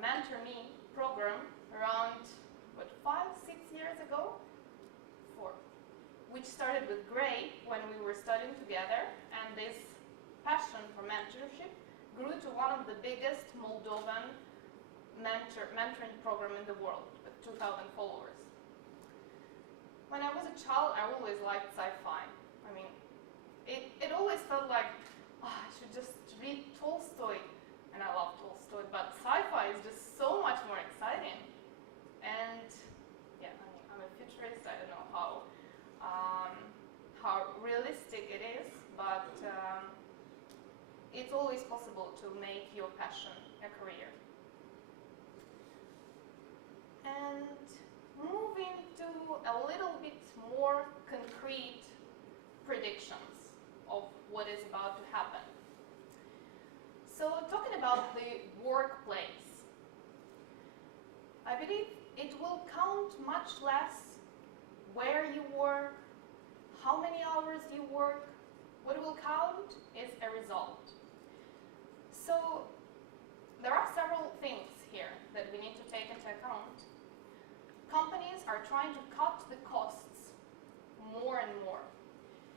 Mentor Me program around, 5-6 years ago? 4. Which started with Gray when we were studying together, and this passion for mentorship grew to one of the biggest Moldovan mentoring program in the world, with 2,000 followers. When I was a child, I always liked sci-fi. I mean, it always felt like, I should just read Tolstoy, and I love Tolstoy, but sci-fi is just so much more exciting. And yeah, I mean, I'm a futurist. I don't know how realistic it is, but it's always possible to make your passion a career. And moving to a little bit more concrete predictions of what is about to happen. So talking about the workplace, I believe it will count much less where you work, how many hours you work. What will count is a result. So there are several things here that we need to take into account. Companies are trying to cut the costs more and more.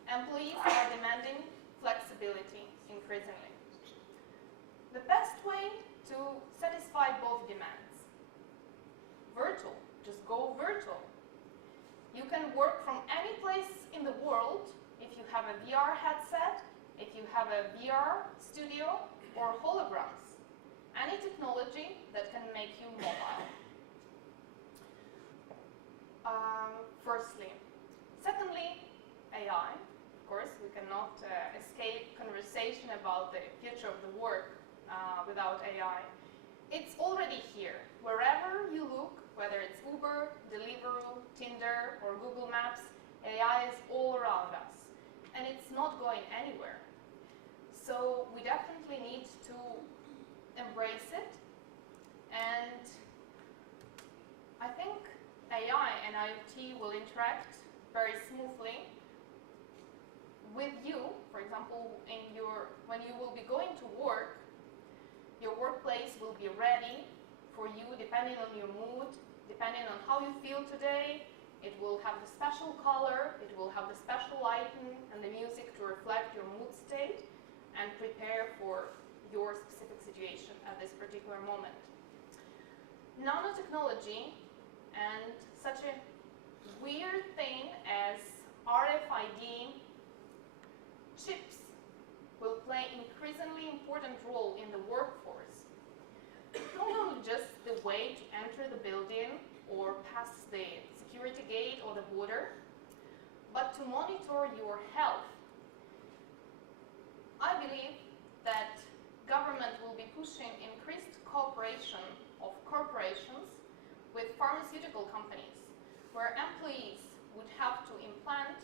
Employees are demanding flexibility increasingly. The best way to satisfy both demands: virtual, just go virtual. You can work from any place in the world if you have a VR headset, if you have a VR studio, or holograms. Any technology that can make you mobile. Firstly. Secondly, AI. Of course, we cannot escape conversation about the future of the work without AI. It's already here. Wherever you look, whether it's Uber, Deliveroo, Tinder, or Google Maps, AI is all around us. And it's not going anywhere. So we definitely need to embrace it. And I think AI and IoT will interact very smoothly with you. For example, when you will be going to work, your workplace will be ready for you depending on your mood, depending on how you feel today. It will have the special color, it will have the special lighting and the music to reflect your mood state and prepare for your specific situation at this particular moment. Nanotechnology and such a weird thing as RFID chips will play an increasingly important role in the workforce. Not only just the way to enter the building or pass the security gate or the border, but to monitor your health. I believe that government will be pushing increased cooperation of corporations with pharmaceutical companies, where employees would have to implant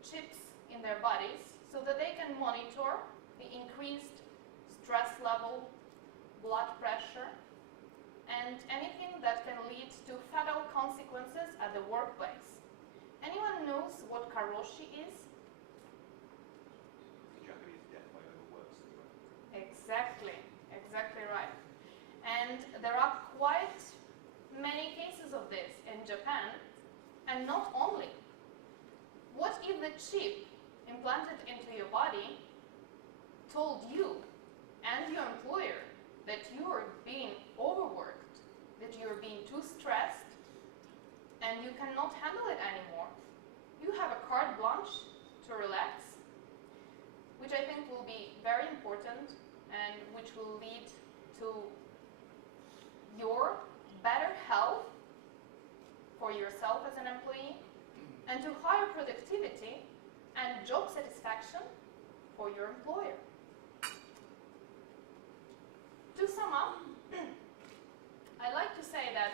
chips in their bodies so that they can monitor the increased stress level, blood pressure, and anything that can lead to fatal consequences at the workplace. Anyone knows what karoshi is? Japanese death by overwork syndrome. Exactly right. And there are quite many cases of this in Japan, and not only. What if the chip implanted into your body told you and your employer that you are being overworked, that you are being too stressed, and you cannot handle it anymore? You have a carte blanche to relax, which I think will be very important and which will lead to your better health for yourself as an employee, and to higher productivity and job satisfaction for your employer. To sum up, I'd like to say that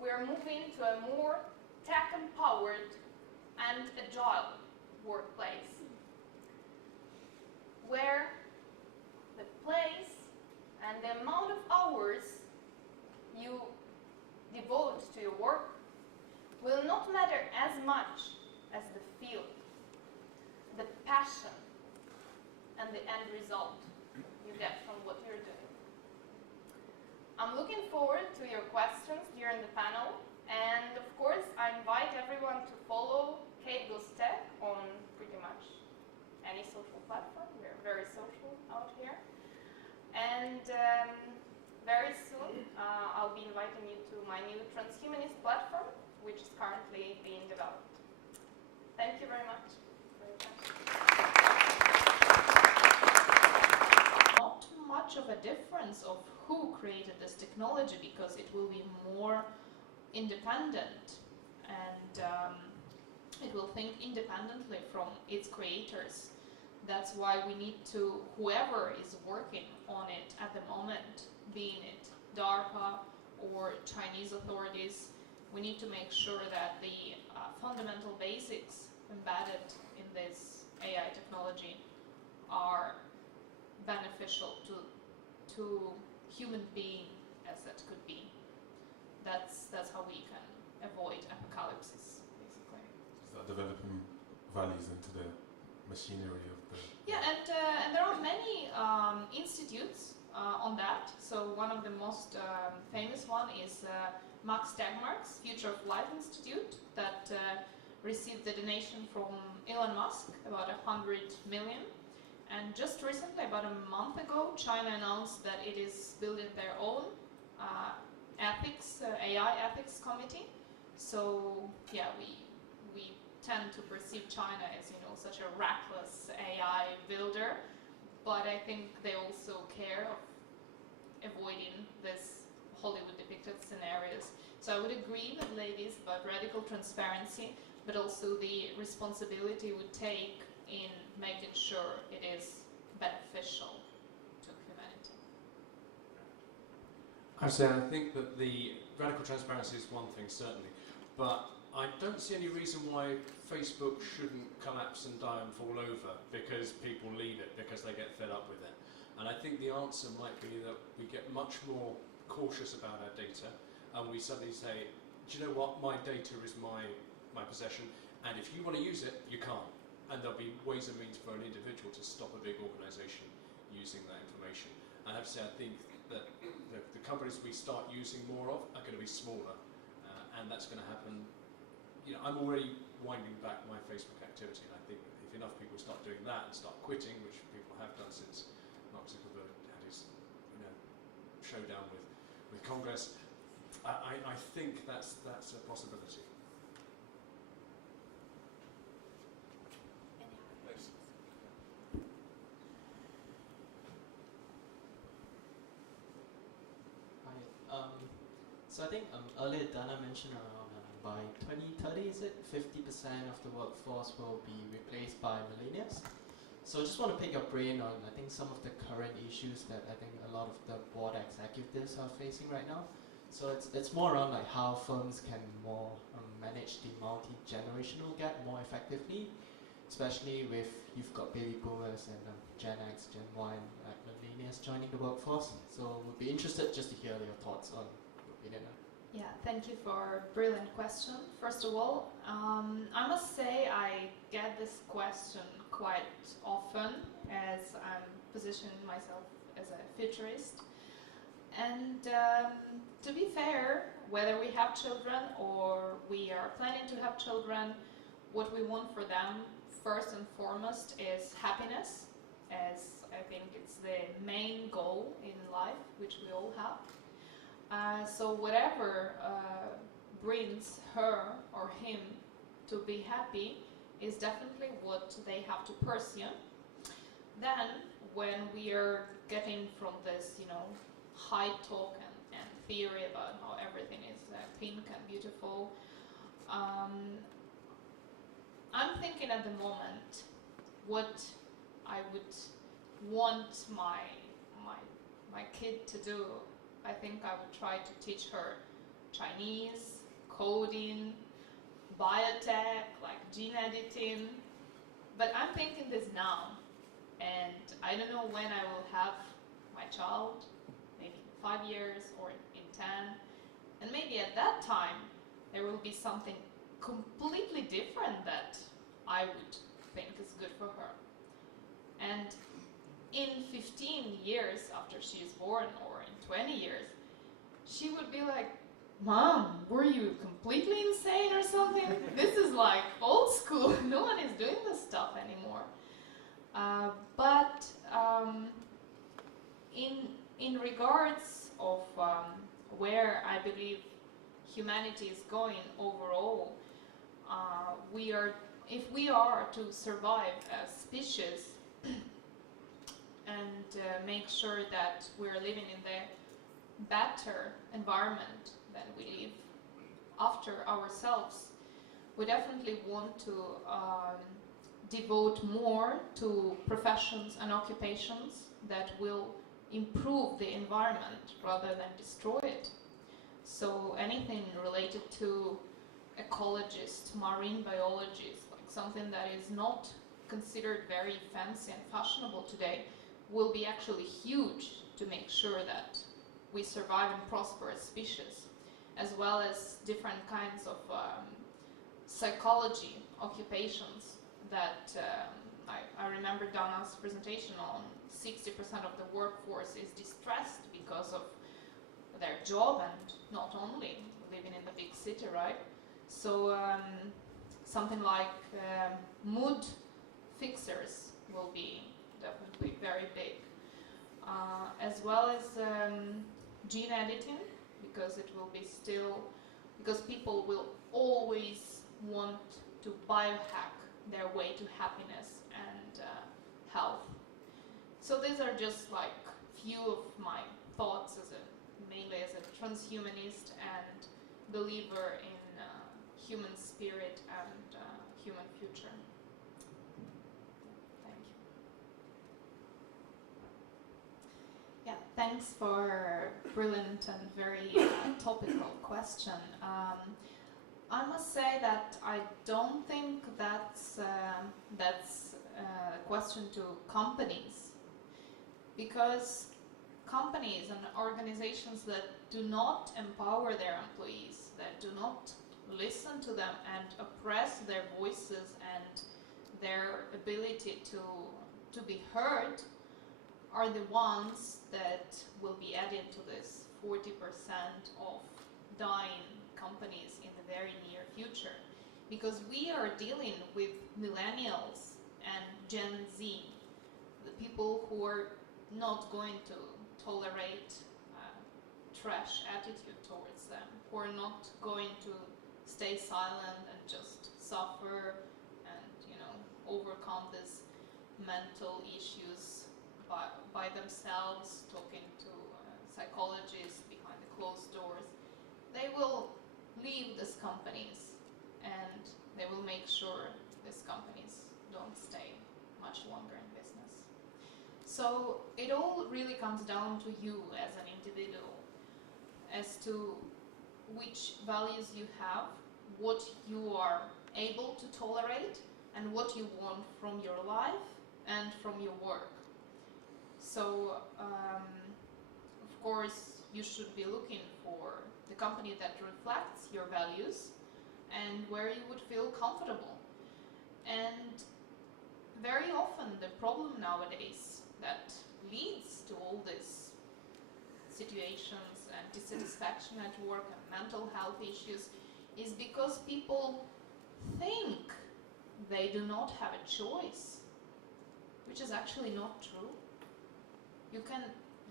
we're moving to a more tech-empowered and agile workplace, where the place and the amount of hours you devote to your work will not matter as much as the field, the passion, and the end result you get from what you're doing. I'm looking forward to your questions during the panel. And of course, I invite everyone to follow KateGoesTech on pretty much any social platform. We're very social out here. And very soon, I'll be inviting you to my new transhumanist platform, which is currently being developed. Thank you very much for your attention. Not much of a difference of who created this technology, because it will be more independent, and it will think independently from its creators. That's why we need to, whoever is working on it at the moment, be it DARPA or Chinese authorities, we need to make sure that the fundamental basics embedded in this AI technology are beneficial to human being as that could be. That's how we can avoid apocalypses, basically. Is that developing values into the machinery of the... Yeah, and there are many institutes on that. So one of the most famous one is Max Tegmark's Future of Life Institute, that received the donation from Elon Musk, about 100 million. And just recently, about a month ago, China announced that it is building their own AI ethics committee. So yeah, we tend to perceive China as, you know, such a reckless AI builder, but I think they also care of avoiding this Hollywood depicted scenarios. So I would agree with ladies about radical transparency, but also the responsibility we take in making sure it is beneficial to humanity. I think that the radical transparency is one thing, certainly, but I don't see any reason why Facebook shouldn't collapse and die and fall over because people leave it, because they get fed up with it. And I think the answer might be that we get much more cautious about our data, and we suddenly say, do you know what, my data is my possession, and if you want to use it, you can't. And there'll be ways and means for an individual to stop a big organisation using that information. And I have to say, I think that the companies we start using more of are going to be smaller, and that's going to happen. You know, I'm already winding back my Facebook activity, and I think if enough people start doing that and start quitting, which people have done since Mark Zuckerberg had his, you know, showdown with Congress, I think that's a possibility. So I think earlier Dana mentioned around by 2030, is it 50% of the workforce will be replaced by millennials. So I just want to pick your brain on, I think, some of the current issues that I think a lot of the board executives are facing right now. So it's more around like how firms can more manage the multi-generational gap more effectively, especially with you've got baby boomers and Gen X, Gen Y, and millennials joining the workforce. So we'd be interested just to hear your thoughts on your opinion. Yeah, thank you for a brilliant question. First of all, I must say I get this question quite often as I'm positioning myself as a futurist. And to be fair, whether we have children or we are planning to have children, what we want for them first and foremost is happiness, as I think it's the main goal in life, which we all have. So whatever brings her or him to be happy is definitely what they have to pursue. Then, when we are getting from this, you know, high talk and theory about how everything is pink and beautiful, I'm thinking at the moment what I would want my kid to do. I think I would try to teach her Chinese, coding, biotech, like gene editing. But I'm thinking this now, and I don't know when I will have my child, maybe in 5 years or in 10. And maybe at that time, there will be something completely different that I would think is good for her. And in 15 years after she is born, or in 20 years, she would be like, "Mom, were you completely insane or something? This is like old school. No one is doing this stuff anymore." But in regards of where I believe humanity is going overall, if we are to survive as species and make sure that we're living in the better environment than we live after ourselves, we definitely want to devote more to professions and occupations that will improve the environment rather than destroy it. So anything related to ecologists, marine biologists, like something that is not considered very fancy and fashionable today, will be actually huge to make sure that we survive and prosper as species, as well as different kinds of psychology occupations that I remember Dana's presentation on. 60% of the workforce is distressed because of their job and not only living in the big city, right? So something like mood fixers will be definitely very big, as well as gene editing, because it will be because people will always want to biohack their way to happiness and health. So these are just like few of my thoughts mainly as a transhumanist and believer in human spirit and human future. Thank you. Yeah, thanks for brilliant and very topical question. I must say that I don't think that's a question to companies, because companies and organizations that do not empower their employees, that do not listen to them and oppress their voices and their ability to be heard, are the ones that will be added to this 40% of dying companies in the very near future. Because we are dealing with millennials and Gen Z, the people who are not going to tolerate trash attitude towards them, who are not going to stay silent and just suffer and, you know, overcome these mental issues by themselves, talking to psychologists behind the closed doors. They will leave these companies and they will make sure these companies don't stay much longer in business. So it all really comes down to you as an individual, as to which values you have, what you are able to tolerate, and what you want from your life and from your work. So, of course, you should be looking for the company that reflects your values and where you would feel comfortable. And very often the problem nowadays that leads to all these situations and dissatisfaction at work and mental health issues is because people think they do not have a choice, which is actually not true. You can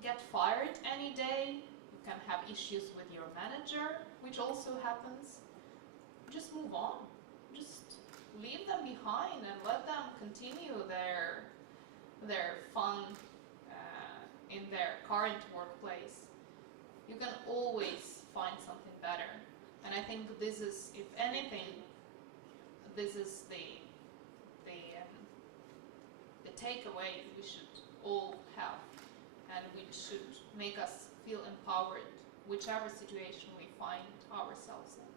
get fired any day, you can have issues with your manager, which also happens. Just move on. Just leave them behind and let them continue their fun in their current workplace. You can always find something better. And I think this is, if anything, this is the takeaway we should all have, and which should make us feel empowered, whichever situation we find ourselves in.